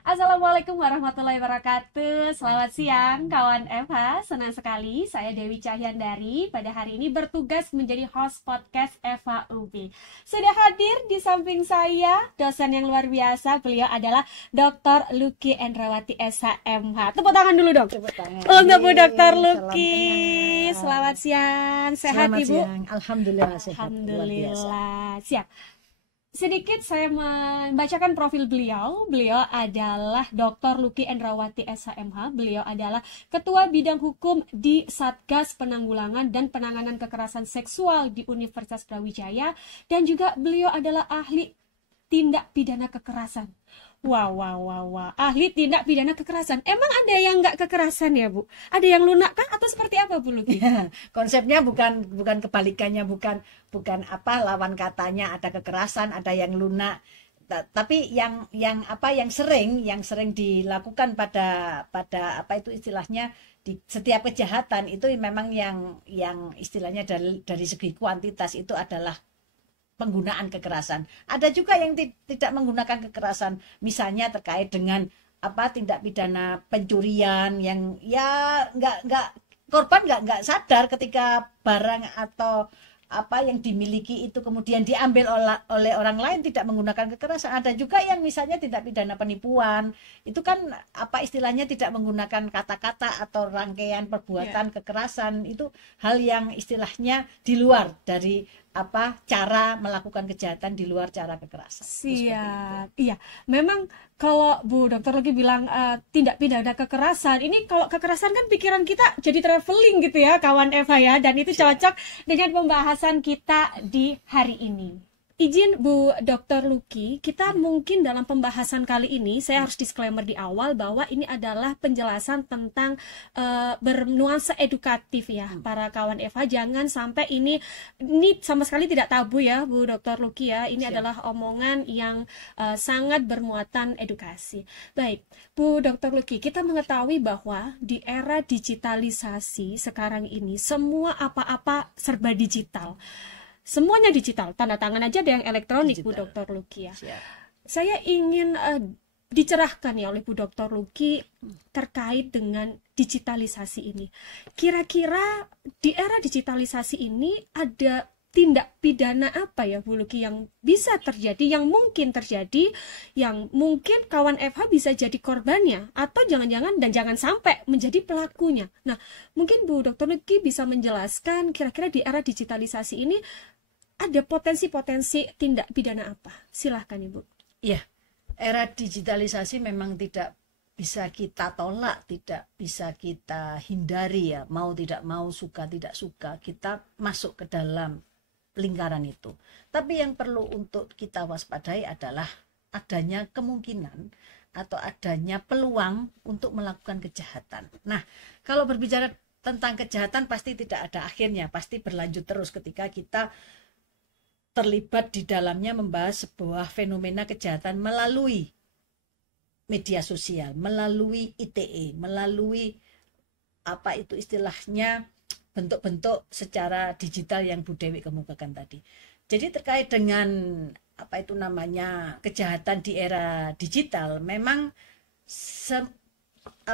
Assalamualaikum warahmatullahi wabarakatuh. Selamat siang kawan Eva. Senang sekali saya Dewi Cahyandari pada hari ini bertugas menjadi host podcast Eva UB. Sudah hadir di samping saya dosen yang luar biasa. Beliau adalah Dr. Lucky Endrawati SHMH. Tepuk tangan dulu dong. Tepuk tangan. Untuk Bu Dr. Salam Lucky. kenal. Selamat siang. Sehat Selamat Ibu? siang. Alhamdulillah sehat. Luar biasa. Alhamdulillah. Siap. Sedikit saya membacakan profil beliau. Beliau adalah Dr. Lucky Endrawati SHMH. Beliau adalah Ketua Bidang Hukum di Satgas Penanggulangan dan Penanganan Kekerasan Seksual di Universitas Brawijaya. Dan juga beliau adalah ahli tindak pidana kekerasan. Wow. Ahli tindak pidana kekerasan. Emang ada yang nggak kekerasan ya, Bu? Ada yang lunak kah atau seperti apa, Bu Lucky? Ya, konsepnya bukan kebalikannya, bukan apa lawan katanya ada kekerasan, ada yang lunak. Tapi yang sering dilakukan pada apa itu istilahnya di setiap kejahatan itu memang yang istilahnya dari segi kuantitas itu adalah penggunaan kekerasan. Ada juga yang tidak menggunakan kekerasan, misalnya terkait dengan apa tindak pidana pencurian yang ya nggak korban nggak sadar ketika barang atau apa yang dimiliki itu kemudian diambil oleh orang lain tidak menggunakan kekerasan. Ada juga yang misalnya tindak pidana penipuan, itu kan apa istilahnya tidak menggunakan kata-kata atau rangkaian perbuatan kekerasan. Itu hal yang istilahnya di luar dari apa cara melakukan kejahatan, di luar cara kekerasan. Siap. Iya, memang kalau Bu Dokter lagi bilang tindak pidana kekerasan, ini kalau kekerasan kan pikiran kita jadi traveling gitu ya, kawan Eva ya, dan itu cocok dengan pembahasan kita di hari ini. Izin Bu Dokter Lucky, kita mungkin dalam pembahasan kali ini, saya harus disclaimer di awal bahwa ini adalah penjelasan tentang bernuansa edukatif ya, para kawan Eva. Jangan sampai ini sama sekali tidak tabu ya, Bu Dokter Lucky ya. Ini adalah omongan yang sangat bermuatan edukasi. Baik, Bu Dokter Lucky, kita mengetahui bahwa di era digitalisasi sekarang ini, semua apa-apa serba digital. Semuanya digital, tanda tangan aja ada yang elektronik, Bu Dokter Lucky ya. Siap. Saya ingin dicerahkan ya oleh Bu Dokter Lucky terkait dengan digitalisasi ini. Kira-kira di era digitalisasi ini ada tindak pidana apa ya Bu Lucky yang bisa terjadi, yang mungkin terjadi, yang mungkin kawan FH bisa jadi korbannya, atau jangan-jangan dan jangan sampai menjadi pelakunya. Nah, mungkin Bu Dokter Lucky bisa menjelaskan kira-kira di era digitalisasi ini ada potensi-potensi tindak pidana apa? Silahkan Ibu. Iya, era digitalisasi memang tidak bisa kita tolak, tidak bisa kita hindari ya, mau tidak mau, suka tidak suka, kita masuk ke dalam lingkaran itu. Tapi yang perlu untuk kita waspadai adalah adanya kemungkinan atau adanya peluang untuk melakukan kejahatan. Nah, kalau berbicara tentang kejahatan pasti tidak ada akhirnya, pasti berlanjut terus ketika kita terlibat di dalamnya membahas sebuah fenomena kejahatan melalui media sosial, melalui ITE, melalui apa itu istilahnya bentuk-bentuk secara digital yang Bu Dewi kemukakan tadi. Jadi terkait dengan apa itu namanya kejahatan di era digital memang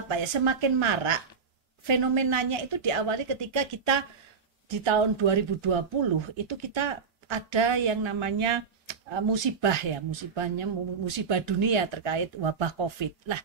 semakin marak. Fenomenanya itu diawali ketika kita di tahun 2020 itu kita ada yang namanya musibah musibah dunia terkait wabah COVID. Lah,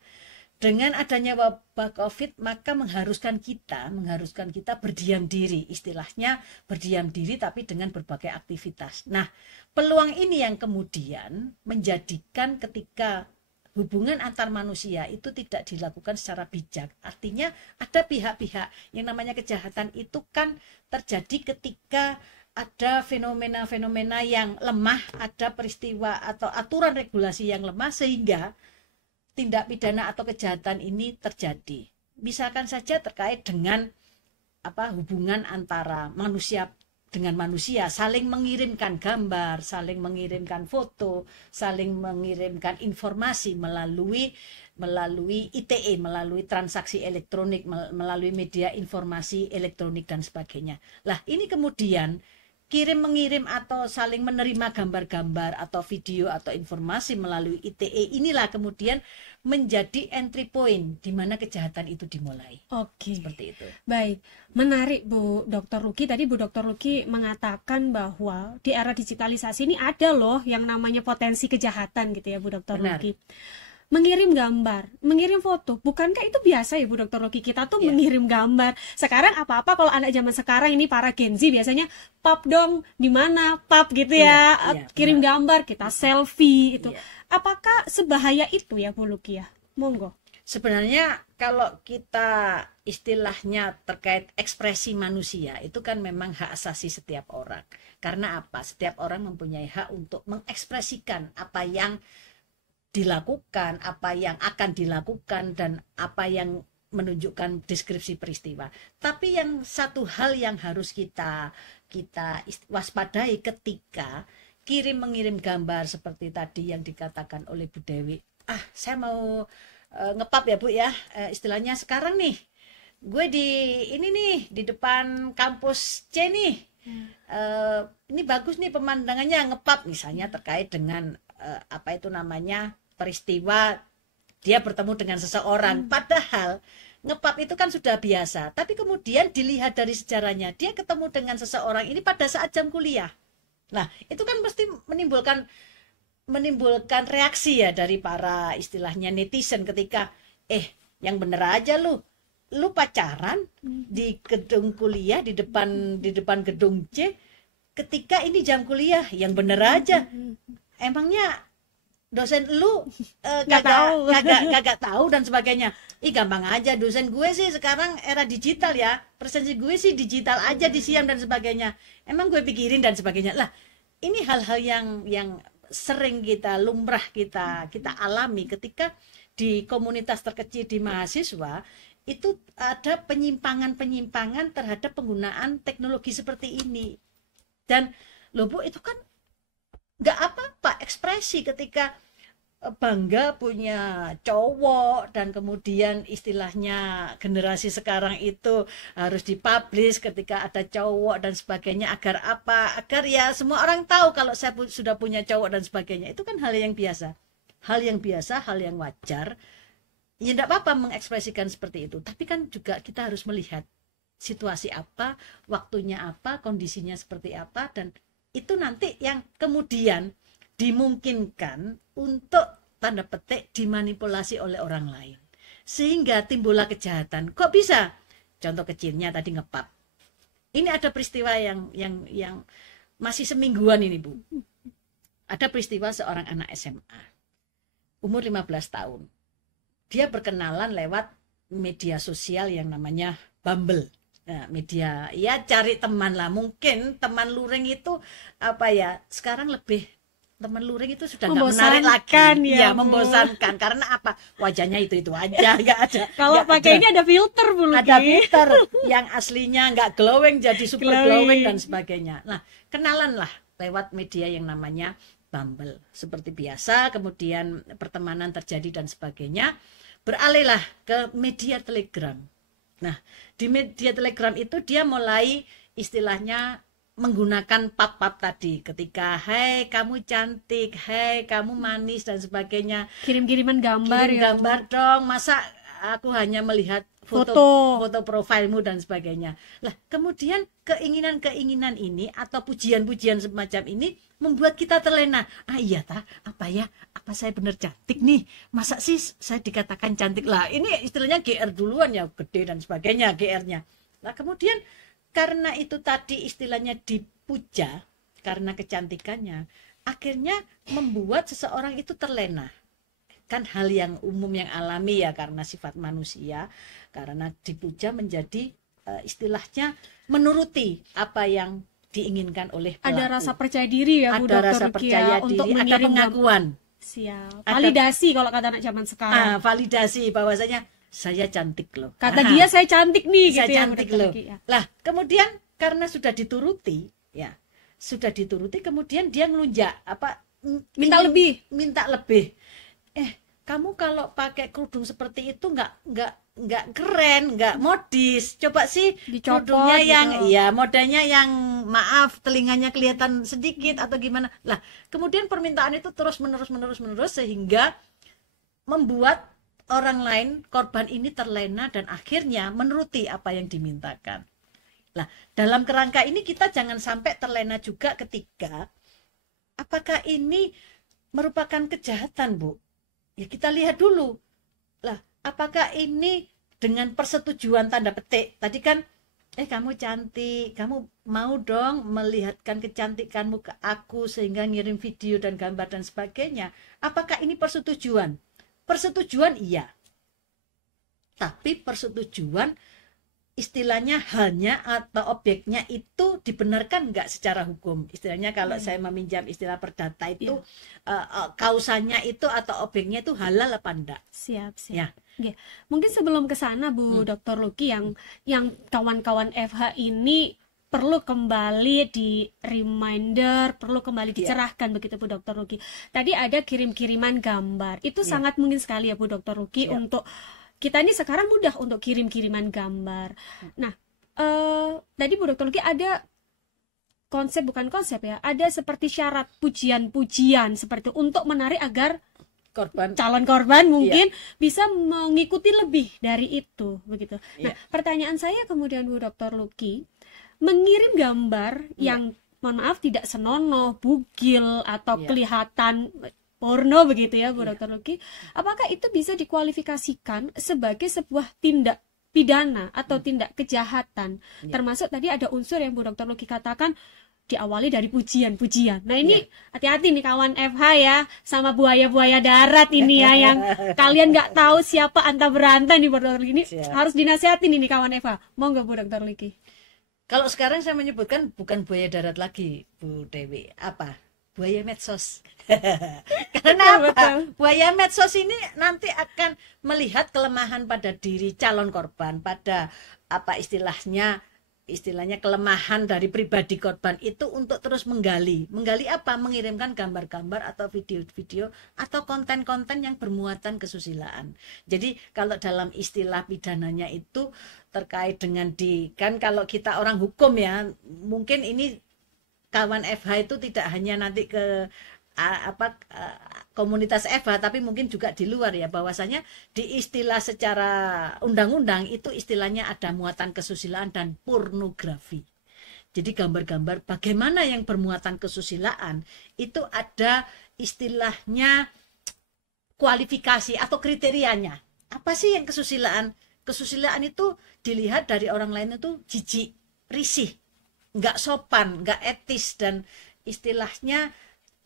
dengan adanya wabah COVID maka mengharuskan kita berdiam diri, istilahnya berdiam diri tapi dengan berbagai aktivitas. Nah, peluang ini yang kemudian menjadikan ketika hubungan antar manusia itu tidak dilakukan secara bijak. Artinya ada pihak-pihak yang namanya kejahatan itu kan terjadi ketika ada fenomena-fenomena yang lemah, ada peristiwa atau aturan regulasi yang lemah sehingga tindak pidana atau kejahatan ini terjadi. Misalkan saja terkait dengan hubungan antara manusia dengan manusia, saling mengirimkan gambar, saling mengirimkan foto, saling mengirimkan informasi melalui ITE, melalui transaksi elektronik, melalui media informasi elektronik dan sebagainya. Lah, ini kemudian kirim mengirim atau saling menerima gambar-gambar atau video atau informasi melalui ITE inilah kemudian menjadi entry point di mana kejahatan itu dimulai. Oke. Seperti itu. Baik, menarik Bu Dr. Luki. Tadi Bu Dr. Luki mengatakan bahwa di era digitalisasi ini ada loh yang namanya potensi kejahatan gitu ya Bu Dr. Benar. Luki. Mengirim gambar, mengirim foto, bukankah itu biasa ya Bu Dr. Luki? Kita tuh Iya. mengirim gambar. Sekarang apa-apa kalau anak zaman sekarang ini para Gen Z biasanya pap dong, di mana pap gitu ya, Iya, kirim benar. gambar, kita selfie itu. Iya. Apakah sebahaya itu ya Bu Luki ya? Monggo. Sebenarnya kalau kita istilahnya terkait ekspresi manusia itu kan memang hak asasi setiap orang. Karena apa? Setiap orang mempunyai hak untuk mengekspresikan apa yang dilakukan, apa yang akan dilakukan, dan apa yang menunjukkan deskripsi peristiwa. Tapi yang satu hal yang harus kita waspadai ketika kirim mengirim gambar seperti tadi yang dikatakan oleh Bu Dewi. Saya mau ngepap ya Bu ya, istilahnya sekarang nih gue di depan kampus C nih. Ini bagus nih pemandangannya, ngepap misalnya terkait dengan apa itu namanya peristiwa dia bertemu dengan seseorang. Padahal ngepap itu kan sudah biasa, tapi kemudian dilihat dari sejarahnya dia ketemu dengan seseorang ini pada saat jam kuliah. Nah itu kan pasti menimbulkan reaksi ya dari para istilahnya netizen ketika yang bener aja lu pacaran di gedung kuliah di depan gedung C ketika ini jam kuliah, yang bener aja. Emangnya dosen lu kagak tahu dan sebagainya. Gampang aja, dosen gue sih sekarang era digital ya, presensi gue sih digital aja di siang dan sebagainya. Emang gue pikirin dan sebagainya. Lah ini hal-hal yang sering lumrah kita alami ketika di komunitas terkecil di mahasiswa itu ada penyimpangan terhadap penggunaan teknologi seperti ini. Dan loh Bu, itu kan nggak apa-apa ekspresi ketika bangga punya cowok, dan kemudian istilahnya generasi sekarang itu harus dipublish ketika ada cowok dan sebagainya. Agar apa? Agar ya semua orang tahu kalau saya sudah punya cowok dan sebagainya. Itu kan hal yang biasa, hal yang wajar. Ya enggak apa-apa mengekspresikan seperti itu, tapi kan juga kita harus melihat situasi apa, waktunya apa, kondisinya seperti apa, dan itu nanti yang kemudian dimungkinkan untuk tanda petik dimanipulasi oleh orang lain sehingga timbullah kejahatan. Kok bisa? Contoh kecilnya tadi ngepap. Ini ada peristiwa yang masih semingguan ini Bu. Ada peristiwa seorang anak SMA umur 15 tahun. Dia berkenalan lewat media sosial yang namanya Bumble. Nah, media ya cari teman lah, mungkin teman luring itu apa ya, sekarang lebih teman luring itu sudah nggak menarik lagi ya, membosankan karena apa, wajahnya itu aja, nggak ada. Kalau pakai ini ada filter Bu Luki. Ada filter yang aslinya nggak glowing jadi super glowing dan sebagainya. Nah kenalan lah lewat media yang namanya Bumble seperti biasa, kemudian pertemanan terjadi dan sebagainya, beralihlah ke media Telegram. Nah, di media Telegram itu dia mulai istilahnya menggunakan pap-pap tadi ketika hai kamu cantik, hai kamu manis dan sebagainya. Kirim-kiriman gambar. Kirim gambar dong, masa aku hanya melihat foto profilmu dan sebagainya. Lah, kemudian keinginan-keinginan ini atau pujian-pujian semacam ini membuat kita terlena. Iya apa saya benar cantik nih? Masa sih saya dikatakan cantik? Lah, ini istilahnya GR duluan ya, gede dan sebagainya GR-nya. Nah, kemudian karena itu tadi istilahnya dipuja karena kecantikannya, akhirnya membuat seseorang itu terlena. Kan hal yang umum yang alami ya, karena sifat manusia, karena dipuja menjadi istilahnya menuruti apa yang diinginkan oleh pelaku. Ada rasa percaya diri ya Bu Dr. Rasa percaya diri, untuk ada pengakuan. Siap. Validasi kalau kata anak zaman sekarang. Validasi bahwasanya saya cantik loh. Kata dia saya cantik nih saya gitu cantik ya. loh. Ya. Lah, kemudian karena sudah dituruti kemudian dia ngelunjak minta lebih. kamu kalau pakai kerudung seperti itu nggak keren, nggak modis. Coba sih Dicopot kerudungnya yang gitu. iya modanya yang maaf telinganya kelihatan sedikit atau gimana. Lah, kemudian permintaan itu terus menerus sehingga membuat orang lain korban ini terlena dan akhirnya menuruti apa yang dimintakan. Nah, dalam kerangka ini kita jangan sampai terlena juga ketika apakah ini merupakan kejahatan, Bu? Ya kita lihat dulu. Lah, apakah ini dengan persetujuan tanda petik? Tadi kan kamu cantik, kamu mau dong melihatkan kecantikanmu ke aku sehingga ngirim video dan gambar dan sebagainya. Apakah ini persetujuan? Persetujuan iya. Tapi persetujuan istilahnya halnya atau objeknya itu dibenarkan nggak secara hukum. Istilahnya kalau saya meminjam istilah perdata itu kausanya itu atau objeknya itu halal apa enggak. Siap. Ya. Oke. Mungkin sebelum ke sana Bu Dr. Lucky yang kawan-kawan FH ini perlu kembali di reminder, perlu kembali dicerahkan begitu Bu Dr. Lucky. Tadi ada kirim-kiriman gambar. Itu sangat mungkin sekali ya Bu Dr. Lucky untuk kita ini sekarang mudah untuk kirim-kiriman gambar. Nah, tadi Bu Dr. Lucky ada bukan konsep ya, ada seperti syarat pujian-pujian seperti untuk menarik agar calon korban mungkin bisa mengikuti lebih dari itu begitu. Nah, pertanyaan saya kemudian Bu Dr. Lucky, mengirim gambar yang mohon maaf tidak senonoh, bugil atau kelihatan porno begitu ya Bu Dr. Lucky, apakah itu bisa dikualifikasikan sebagai sebuah tindak pidana atau tindak kejahatan? Termasuk tadi ada unsur yang Bu Dr. Lucky katakan diawali dari pujian-pujian. Nah ini hati-hati nih kawan FH ya, sama buaya-buaya darat ini ya, yang kalian nggak tahu siapa anta beranta nih Bu Dr. Lucky. Ini harus dinasihatin ini kawan FH. Mau nggak Bu Dr. Lucky? Kalau sekarang saya menyebutkan bukan buaya darat lagi Bu Dewi, apa? Buaya medsos. Karena apa? Buaya medsos ini nanti akan melihat kelemahan pada diri calon korban, pada apa istilahnya kelemahan dari pribadi korban itu untuk terus menggali apa? Mengirimkan gambar-gambar atau video-video atau konten-konten yang bermuatan kesusilaan. Jadi kalau dalam istilah pidananya itu terkait dengan kan kalau kita orang hukum ya, mungkin ini kawan FH itu tidak hanya nanti ke komunitas FH tapi mungkin juga di luar ya, bahwasanya di istilah secara undang-undang itu istilahnya ada muatan kesusilaan dan pornografi. Jadi gambar-gambar bagaimana yang bermuatan kesusilaan itu ada istilahnya kualifikasi atau kriterianya. Apa sih yang kesusilaan? Kesusilaan itu dilihat dari orang lain itu jijik, risih, nggak sopan, nggak etis, dan istilahnya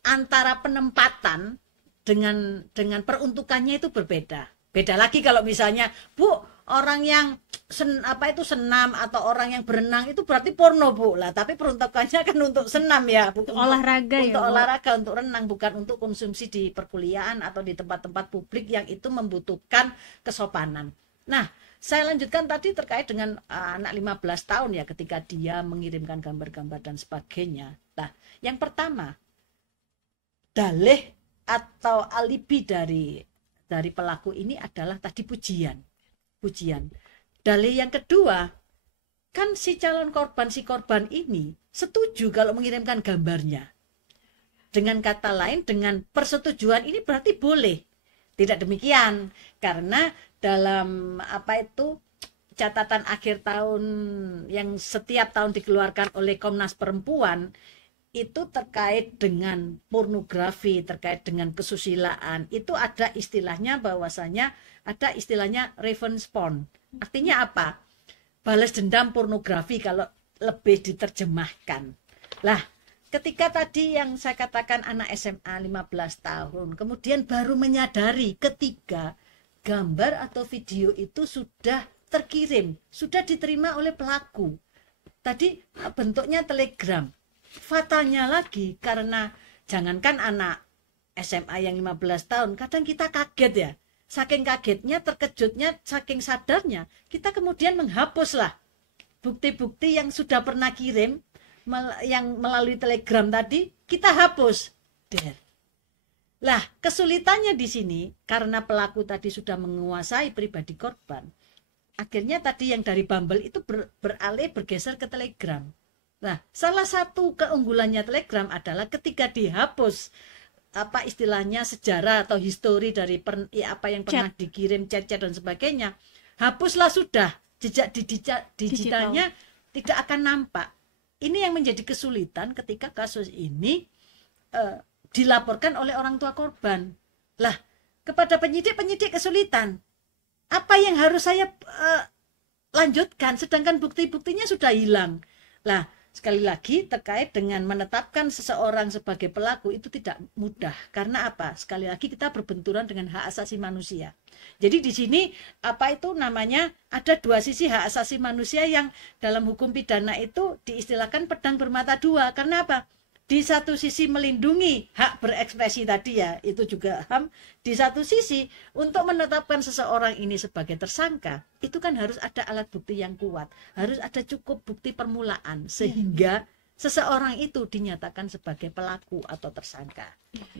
antara penempatan dengan peruntukannya itu berbeda. Beda lagi kalau misalnya Bu, orang yang senam atau orang yang berenang itu berarti porno Bu lah, tapi peruntukannya kan untuk senam ya, untuk olahraga untuk ya, olahraga, untuk renang, bukan untuk konsumsi di perkuliahan atau di tempat-tempat publik yang itu membutuhkan kesopanan. Nah, saya lanjutkan tadi terkait dengan anak 15 tahun ya, ketika dia mengirimkan gambar-gambar dan sebagainya. Nah, yang pertama, dalih atau alibi dari pelaku ini adalah tadi pujian. Dalih yang kedua, kan si korban ini setuju kalau mengirimkan gambarnya. Dengan kata lain, dengan persetujuan ini berarti boleh. Tidak demikian, karena dalam catatan akhir tahun yang setiap tahun dikeluarkan oleh Komnas Perempuan itu terkait dengan pornografi, terkait dengan kesusilaan, itu ada istilahnya, bahwasanya ada istilahnya revenge porn. Artinya apa? Balas dendam pornografi kalau lebih diterjemahkan. Lah, ketika tadi yang saya katakan anak SMA 15 tahun, kemudian baru menyadari ketika gambar atau video itu sudah terkirim, sudah diterima oleh pelaku. Tadi bentuknya telegram. Fatalnya lagi, karena jangankan anak SMA yang 15 tahun, kadang kita kaget ya. Saking kagetnya, terkejutnya, saking sadarnya, kita kemudian menghapuslah bukti-bukti yang sudah pernah kirim, yang melalui telegram tadi, kita hapus. Lah, kesulitannya di sini karena pelaku tadi sudah menguasai pribadi korban. Akhirnya tadi yang dari Bumble itu beralih bergeser ke Telegram. Nah, salah satu keunggulannya Telegram adalah ketika dihapus apa istilahnya sejarah atau histori dari apa yang pernah dikirim, chat-chat dan sebagainya, hapuslah sudah, jejak digitalnya tidak akan nampak. Ini yang menjadi kesulitan ketika kasus ini dilaporkan oleh orang tua korban. Lah, kepada penyidik kesulitan. Apa yang harus saya lanjutkan sedangkan bukti-buktinya sudah hilang. Lah, sekali lagi terkait dengan menetapkan seseorang sebagai pelaku itu tidak mudah. Karena apa? Sekali lagi kita berbenturan dengan hak asasi manusia. Jadi di sini apa itu namanya, ada dua sisi hak asasi manusia yang dalam hukum pidana itu diistilahkan pedang bermata dua. Karena apa? Di satu sisi melindungi hak berekspresi tadi ya, itu juga HAM. Di satu sisi untuk menetapkan seseorang ini sebagai tersangka, itu kan harus ada alat bukti yang kuat, harus ada cukup bukti permulaan sehingga seseorang itu dinyatakan sebagai pelaku atau tersangka.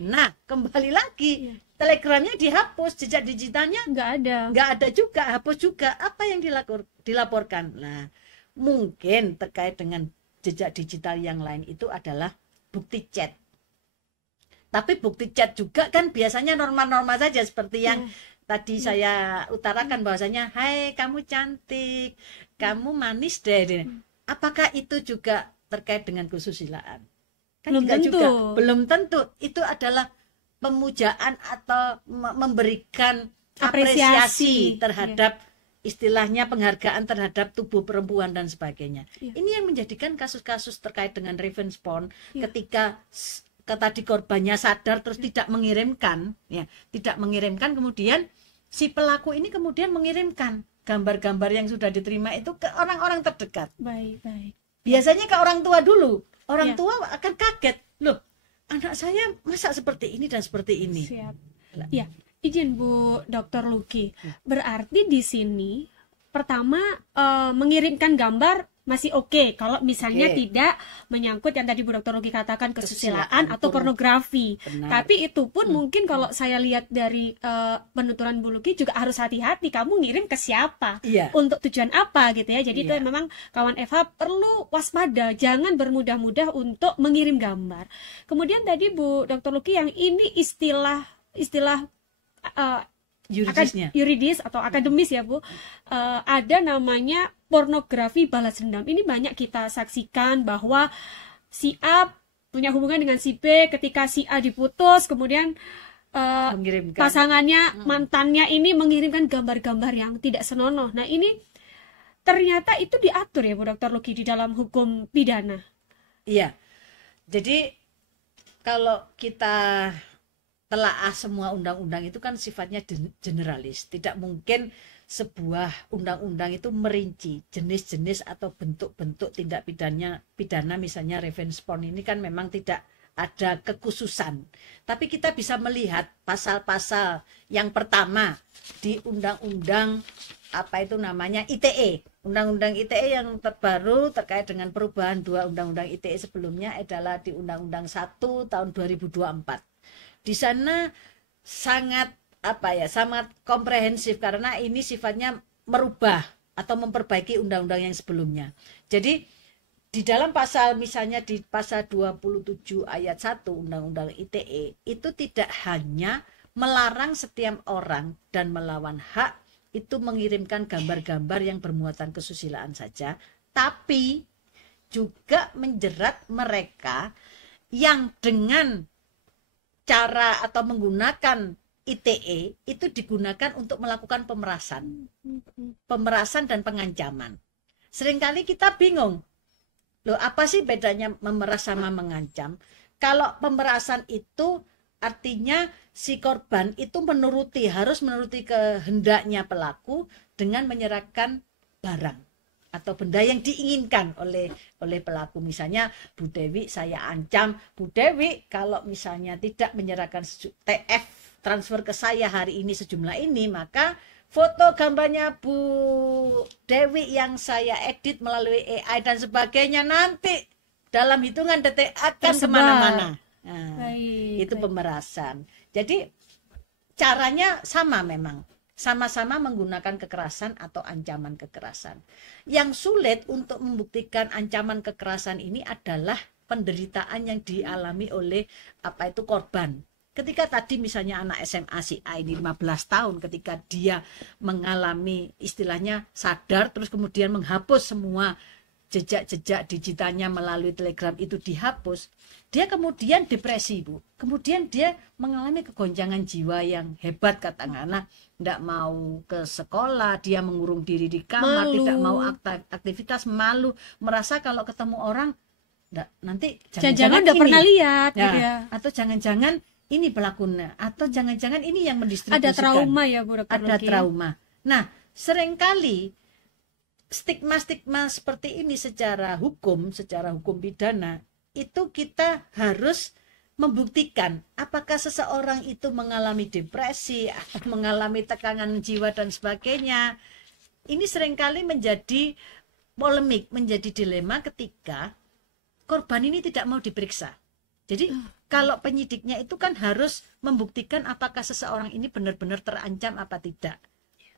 Nah, kembali lagi, Telegramnya dihapus, jejak digitalnya nggak ada juga, hapus juga. Apa yang dilaporkan? Nah, mungkin terkait dengan jejak digital yang lain itu adalah bukti chat. Tapi bukti chat juga kan biasanya norma-norma saja seperti yang tadi saya utarakan bahwasanya, hai kamu cantik, kamu manis deh. Apakah itu juga terkait dengan kesusilaan? Kan belum tentu. Itu adalah pemujaan atau memberikan apresiasi terhadap istilahnya penghargaan terhadap tubuh perempuan dan sebagainya. Ini yang menjadikan kasus-kasus terkait dengan revenge porn ketika tadi korbannya sadar terus tidak mengirimkan, kemudian si pelaku ini kemudian mengirimkan gambar-gambar yang sudah diterima itu ke orang-orang terdekat. Baik. Biasanya ke orang tua dulu. Orang tua akan kaget, loh, anak saya masa seperti ini dan seperti ini. Siap. Ya. Izin Bu Dr. Luki, berarti di sini pertama mengirimkan gambar masih oke kalau misalnya tidak menyangkut yang tadi Bu Dr. Luki katakan kesusilaan atau pornografi. Benar. Tapi itu pun mungkin kalau saya lihat dari penuturan Bu Luki juga harus hati-hati kamu ngirim ke siapa, untuk tujuan apa gitu ya. Jadi itu memang kawan Eva perlu waspada, jangan bermudah-mudah untuk mengirim gambar. Kemudian tadi Bu Dr. Luki yang ini istilah yuridis atau akademis ya Bu, ada namanya pornografi balas dendam. Ini banyak kita saksikan bahwa si A punya hubungan dengan si B, ketika si A diputus kemudian pasangannya, mantannya ini mengirimkan gambar-gambar yang tidak senonoh. Nah ini ternyata itu diatur ya Bu Dr. Luki di dalam hukum pidana. Iya, jadi kalau kita telaah semua undang-undang itu kan sifatnya generalis. Tidak mungkin sebuah undang-undang itu merinci jenis-jenis atau bentuk-bentuk tindak pidana misalnya revenge porn ini kan memang tidak ada kekhususan. Tapi kita bisa melihat pasal-pasal yang pertama di undang-undang apa itu namanya ITE. Undang-undang ITE yang terbaru terkait dengan perubahan 2 undang-undang ITE sebelumnya adalah di Undang-Undang 1 tahun 2024. Di sana sangat sangat komprehensif karena ini sifatnya merubah atau memperbaiki undang-undang yang sebelumnya. Jadi di dalam pasal misalnya di pasal 27 ayat 1 Undang-Undang ITE itu tidak hanya melarang setiap orang dan melawan hak itu mengirimkan gambar-gambar yang bermuatan kesusilaan saja, tapi juga menjerat mereka yang dengan cara atau menggunakan ITE itu digunakan untuk melakukan pemerasan dan pengancaman. Seringkali kita bingung, loh apa sih bedanya memeras sama mengancam? Kalau pemerasan itu artinya si korban itu harus menuruti kehendaknya pelaku dengan menyerahkan barang atau benda yang diinginkan oleh pelaku. Misalnya, Bu Dewi saya ancam, Bu Dewi kalau misalnya tidak menyerahkan TF transfer ke saya hari ini sejumlah ini, maka foto gambarnya Bu Dewi yang saya edit melalui AI dan sebagainya nanti dalam hitungan detik akan kemana-mana. Nah, Baik, itu baik. pemerasan. Jadi caranya sama memang. Sama-sama menggunakan kekerasan atau ancaman kekerasan. Yang sulit untuk membuktikan ancaman kekerasan ini adalah penderitaan yang dialami oleh apa itu korban. Ketika tadi misalnya anak SMA si A ini 15 tahun, ketika dia mengalami istilahnya sadar terus kemudian menghapus semua jejak-jejak digitalnya melalui Telegram itu dihapus, dia kemudian depresi, Bu. Kemudian dia mengalami kegoncangan jiwa yang hebat, katakanlah tidak mau ke sekolah, dia mengurung diri di kamar, Malu. tidak mau aktivitas, malu, merasa kalau ketemu orang nanti Jangan-jangan udah ini. pernah lihat Ya, gitu ya. atau jangan-jangan ini pelakunya, atau jangan-jangan ini yang mendistribusikan. Ada trauma ya, Bu Dokter Ada Luki? trauma. Nah, seringkali stigma-stigma seperti ini secara hukum pidana, itu kita harus membuktikan apakah seseorang itu mengalami depresi, atau mengalami tekanan jiwa dan sebagainya. Ini seringkali menjadi polemik, menjadi dilema ketika korban ini tidak mau diperiksa. Jadi kalau penyidiknya itu kan harus membuktikan apakah seseorang ini benar-benar terancam apa tidak.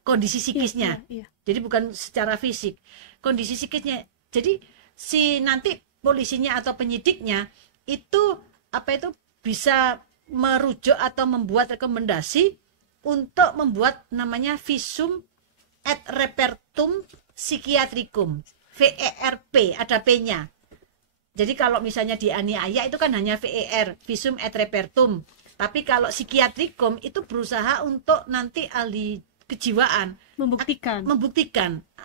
Kondisi psikisnya. Iya. Jadi bukan secara fisik, kondisi psikisnya. Jadi si nanti polisinya atau penyidiknya itu apa itu bisa merujuk atau membuat rekomendasi untuk membuat namanya visum et repertum psikiatricum, VERP, ada P-nya. Jadi kalau misalnya dianiaya itu kan hanya VER, visum et repertum. Tapi kalau psikiatrikum itu berusaha untuk nanti ahli kejiwaan membuktikan,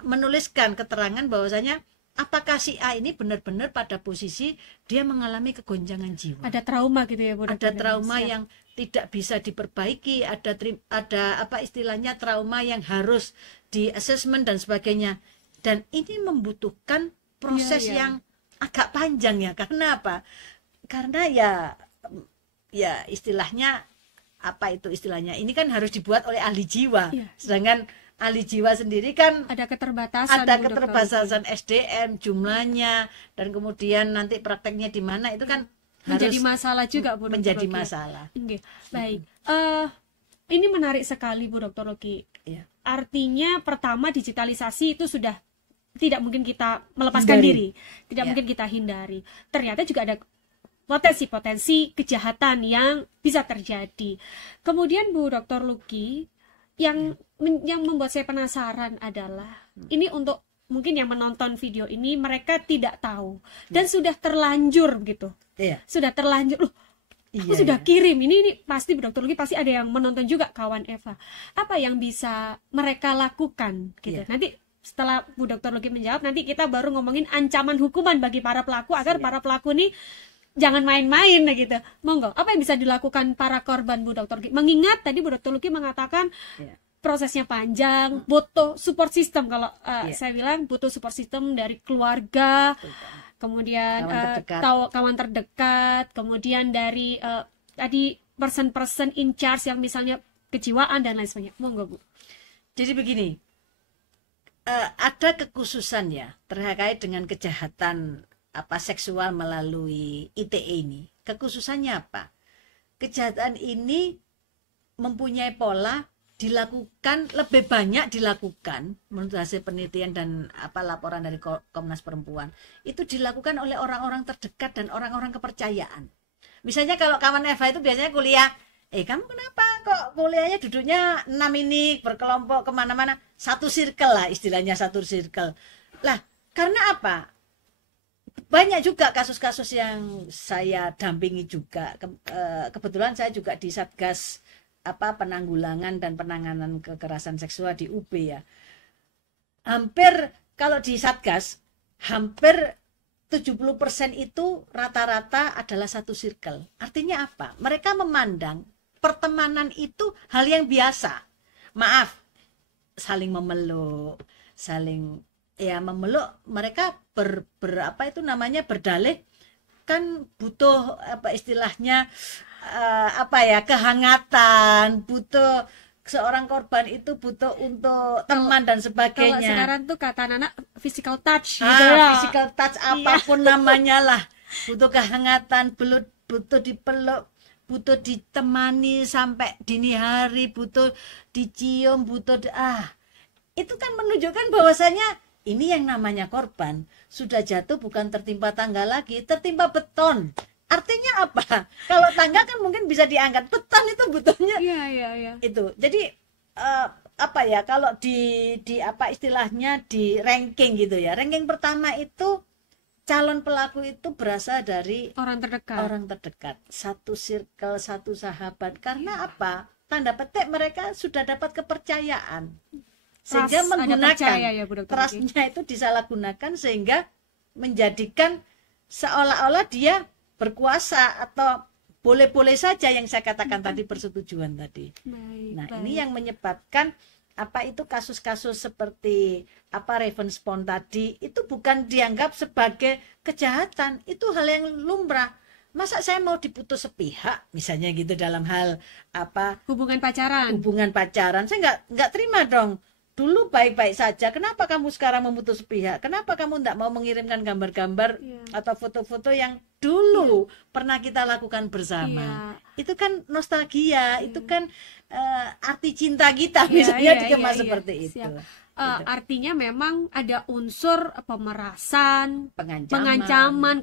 menuliskan keterangan bahwasanya apakah si A ini benar-benar pada posisi dia mengalami kegoncangan jiwa. Ada trauma gitu ya, Bu Dokter? Ada trauma yang tidak bisa diperbaiki, ada apa istilahnya trauma yang harus di assessment dan sebagainya. Dan ini membutuhkan proses yang agak panjang ya. Karena apa? Karena ya istilahnya apa itu istilahnya? Ini kan harus dibuat oleh ahli jiwa. Iya. Sedangkan ahli jiwa sendiri kan ada keterbatasan, ada keterbatasan SDM jumlahnya, dan kemudian nanti prakteknya di mana itu kan menjadi harus masalah juga, Bu Dokter menjadi Luki. masalah. Oke, baik. Ini menarik sekali, Bu Dokter Luki. Iya. Artinya pertama digitalisasi itu sudah tidak mungkin kita melepaskan diri, tidak mungkin kita hindari. Ternyata juga ada potensi kejahatan yang bisa terjadi. Kemudian Bu Dokter Luki, yang membuat saya penasaran adalah ini untuk mungkin yang menonton video ini mereka tidak tahu dan sudah terlanjur gitu. Iya. Sudah terlanjur. Loh, aku sudah kirim. Ini pasti Bu Dokter Luki pasti ada yang menonton juga, kawan Eva. Apa yang bisa mereka lakukan gitu. Nanti setelah Bu Dokter Luki menjawab, nanti kita baru ngomongin ancaman hukuman bagi para pelaku agar para pelaku ini jangan main-main gitu. Monggo, apa yang bisa dilakukan para korban, Bu Dokter Luki? Mengingat tadi Bu Dokter Luki mengatakan prosesnya panjang, butuh support system. Kalau saya bilang butuh support system dari keluarga, kemudian kawan terdekat, kemudian dari tadi person in charge yang misalnya kejiwaan dan lain sebagainya. Monggo, Bu. Jadi begini, ada kekhususan ya terkait dengan kejahatan seksual melalui ITE ini. Kekhususannya apa? Kejahatan ini mempunyai pola dilakukan, lebih banyak dilakukan menurut hasil penelitian dan laporan dari Komnas Perempuan, itu dilakukan oleh orang-orang terdekat dan orang-orang kepercayaan. Misalnya kalau kawan Eva itu biasanya kuliah, kamu kenapa kok kuliahnya duduknya 6 ini berkelompok kemana-mana, satu circle lah istilahnya, satu circle lah. Karena apa? Banyak juga kasus-kasus yang saya dampingi juga. Kebetulan saya juga di Satgas penanggulangan dan penanganan kekerasan seksual di UB ya. Hampir kalau di Satgas hampir 70% itu rata-rata adalah satu circle. Artinya apa? Mereka memandang pertemanan itu hal yang biasa. Maaf, saling memeluk, saling memeluk, mereka berdalih kan butuh istilahnya kehangatan, butuh seorang korban itu butuh untuk teman dan sebagainya. Kalau sekarang tuh kata anak physical touch gitu ya. Physical touch apapun namanya lah, butuh kehangatan, butuh dipeluk, butuh ditemani sampai dini hari, butuh dicium, itu kan menunjukkan bahwasanya ini yang namanya korban sudah jatuh bukan tertimpa tangga lagi, tertimpa beton. Artinya apa? Kalau tangga kan mungkin bisa diangkat, beton itu butuhnya. Iya. Itu. Jadi apa ya, kalau di apa istilahnya di ranking gitu ya. Ranking pertama itu calon pelaku itu berasal dari orang terdekat, satu circle, satu sahabat. Karena apa? Tanda petik mereka sudah dapat kepercayaan. Sehingga menggunakan ya, trustnya itu disalahgunakan sehingga menjadikan seolah-olah dia berkuasa atau boleh-boleh saja yang saya katakan tadi, persetujuan tadi. Ini yang menyebabkan apa itu kasus-kasus seperti apa Ravenspon tadi itu bukan dianggap sebagai kejahatan, itu hal yang lumrah. Masa saya mau diputus sepihak misalnya gitu dalam hal apa hubungan pacaran, saya nggak terima dong. Dulu baik-baik saja, kenapa kamu sekarang memutus sepihak? Kenapa kamu tidak mau mengirimkan gambar-gambar atau foto-foto yang dulu pernah kita lakukan bersama? Itu kan nostalgia, itu kan arti cinta kita misalnya dikemas seperti itu. Artinya memang ada unsur pemerasan, pengancaman.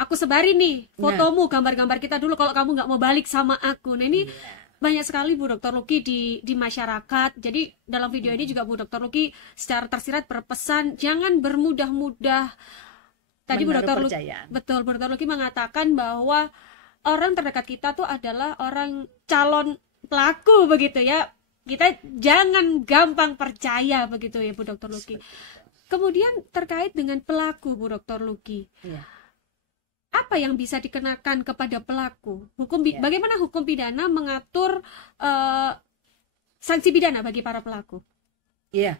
Aku sebarin nih fotomu, gambar-gambar kita dulu kalau kamu nggak mau balik sama aku. Nah ini banyak sekali Bu Dr. Lucky di masyarakat. Jadi dalam video ini juga Bu Dr. Lucky secara tersirat berpesan jangan bermudah-mudah. Tadi Bu Dr. Lucky mengatakan bahwa orang terdekat kita tuh adalah orang calon pelaku begitu ya. Kita jangan gampang percaya begitu ya Bu Dr. Lucky. Kemudian terkait dengan pelaku Bu Dr. Lucky. Apa yang bisa dikenakan kepada pelaku? Bagaimana hukum pidana mengatur sanksi pidana bagi para pelaku? Iya.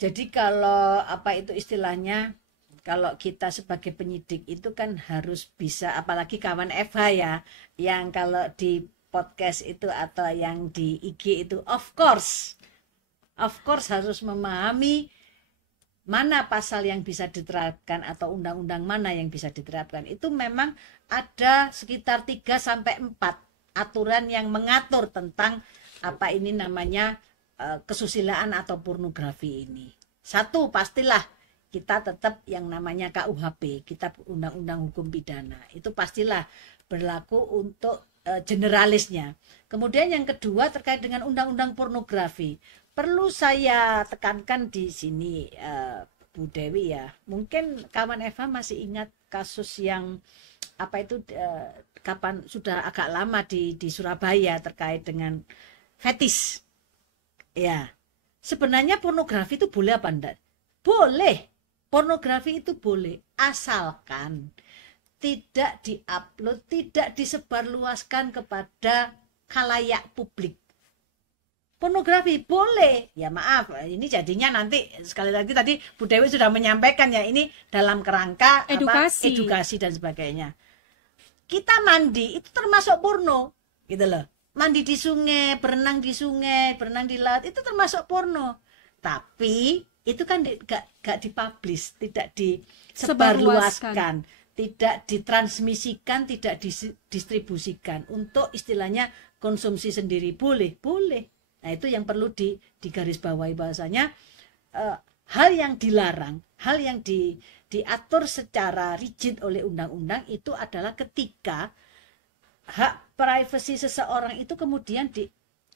Jadi kalau apa itu istilahnya, kalau kita sebagai penyidik itu kan harus bisa, apalagi kawan FH ya, yang kalau di podcast itu atau yang di IG itu of course harus memahami mana pasal yang bisa diterapkan atau undang-undang mana yang bisa diterapkan. Itu memang ada sekitar 3-4 aturan yang mengatur tentang apa ini namanya kesusilaan atau pornografi ini. Satu, pastilah kita tetap yang namanya KUHP, Kitab Undang-Undang Hukum Pidana. Itu pastilah berlaku untuk generalisnya. Kemudian yang kedua terkait dengan undang-undang pornografi. Perlu saya tekankan di sini Bu Dewi ya. Mungkin kawan Eva masih ingat kasus yang apa itu kapan sudah agak lama di Surabaya terkait dengan fetis. Ya. Sebenarnya pornografi itu boleh apa enggak? Boleh. Pornografi itu boleh asalkan tidak diupload, tidak disebarluaskan kepada khalayak publik. Pornografi boleh, ya maaf, ini jadinya nanti sekali lagi tadi Bu Dewi sudah menyampaikan ya, ini dalam kerangka edukasi dan sebagainya. Kita mandi itu termasuk porno, gitu loh. Mandi di sungai, berenang di laut itu termasuk porno. Tapi itu kan gak dipublish, tidak disebarluaskan, tidak ditransmisikan, tidak didistribusikan untuk istilahnya konsumsi sendiri. Boleh. Nah itu yang perlu digarisbawahi bahwasanya hal yang dilarang, hal yang diatur secara rigid oleh undang-undang itu adalah ketika hak privasi seseorang itu kemudian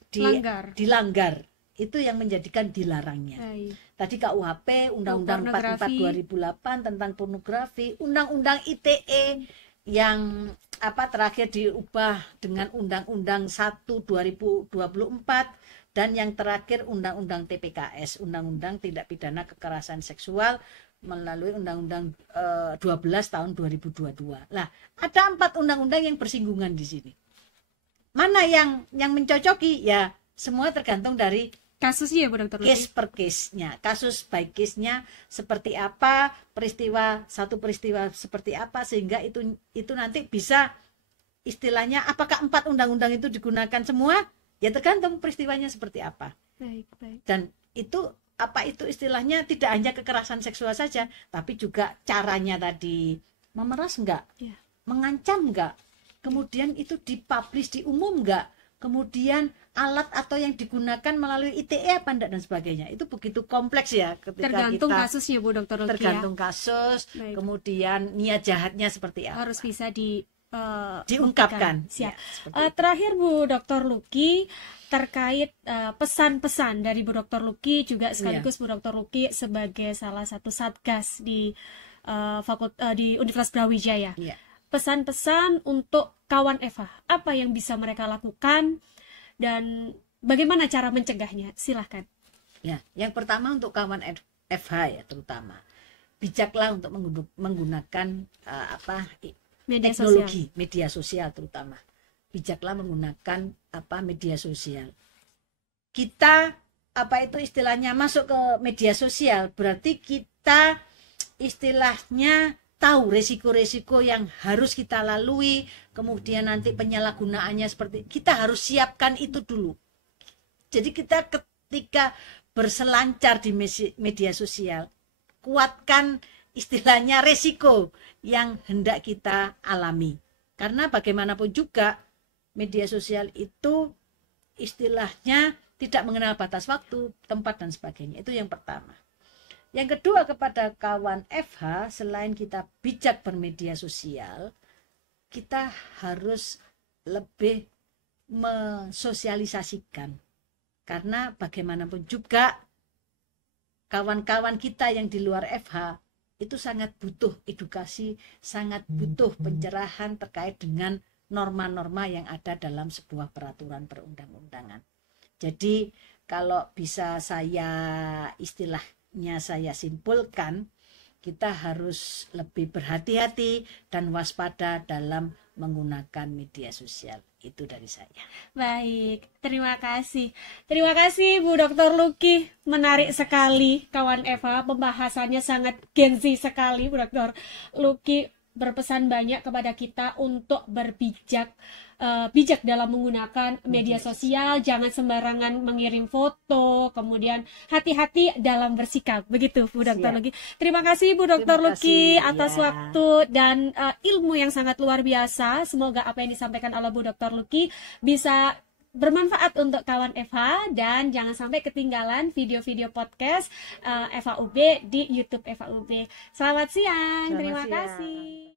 dilanggar. Itu yang menjadikan dilarangnya. Tadi KUHP, Undang-Undang 44 2008 tentang pornografi, Undang-Undang ITE yang terakhir diubah dengan Undang-Undang 1 2024 dan yang terakhir Undang-Undang TPKS, Undang-Undang Tindak Pidana Kekerasan Seksual melalui Undang-Undang 12 tahun 2022. Nah, ada 4 undang-undang yang bersinggungan di sini. Mana yang mencocoki? Ya, semua tergantung dari kasusnya, Bu Dr. Case per case-nya, kasus by case-nya seperti apa, satu peristiwa seperti apa, sehingga itu nanti bisa istilahnya apakah 4 undang-undang itu digunakan semua? Ya tergantung peristiwanya seperti apa. Baik. Dan itu istilahnya tidak hanya kekerasan seksual saja, tapi juga caranya tadi memeras enggak? Ya. Mengancam enggak? kemudian itu dipublish di umum nggak, kemudian alat atau yang digunakan melalui ITE apa enggak dan sebagainya. Itu begitu kompleks ya ketika Tergantung kita kasusnya Bu Dr. Luki tergantung kasus, Baik. kemudian niat jahatnya seperti apa. harus bisa diungkapkan. Siap. Ya, seperti itu. Terakhir Bu Dr. Luki terkait pesan-pesan dari Bu Dr. Luki juga sekaligus Bu Dr. Luki sebagai salah satu satgas di di Universitas Brawijaya. Iya. Pesan-pesan untuk kawan Eva, apa yang bisa mereka lakukan dan bagaimana cara mencegahnya? Silahkan. Ya, yang pertama untuk kawan FH ya terutama, bijaklah untuk menggunakan Media teknologi media sosial terutama. Bijaklah menggunakan media sosial. Kita itu istilahnya masuk ke media sosial, berarti kita istilahnya tahu resiko-resiko yang harus kita lalui, kemudian nanti penyalahgunaannya seperti, kita harus siapkan itu dulu. Jadi kita ketika berselancar di media sosial, kuatkan istilahnya resiko yang hendak kita alami. Karena bagaimanapun juga media sosial itu istilahnya tidak mengenal batas waktu, tempat dan sebagainya. Itu yang pertama. Yang kedua, kepada kawan FH, selain kita bijak bermedia sosial, kita harus lebih mensosialisasikan. Karena bagaimanapun juga kawan-kawan kita yang di luar FH itu sangat butuh edukasi, sangat butuh pencerahan terkait dengan norma-norma yang ada dalam sebuah peraturan perundang-undangan. Jadi kalau bisa saya saya simpulkan, kita harus lebih berhati-hati dan waspada dalam menggunakan media sosial. Itu dari saya. Baik, terima kasih. Terima kasih Bu Dr. Luki. Menarik sekali kawan Eva, pembahasannya sangat gengsi sekali. Bu Dr. Luki berpesan banyak kepada kita untuk bijak dalam menggunakan media sosial, jangan sembarangan mengirim foto, kemudian hati-hati dalam bersikap. Begitu Bu Dr. Luki. Terima kasih Bu Dr. Luki atas waktu dan ilmu yang sangat luar biasa. Semoga apa yang disampaikan oleh Bu Dr. Luki bisa bermanfaat untuk kawan Eva, dan jangan sampai ketinggalan video-video podcast Eva UB di YouTube Eva UB. Selamat siang, terima kasih.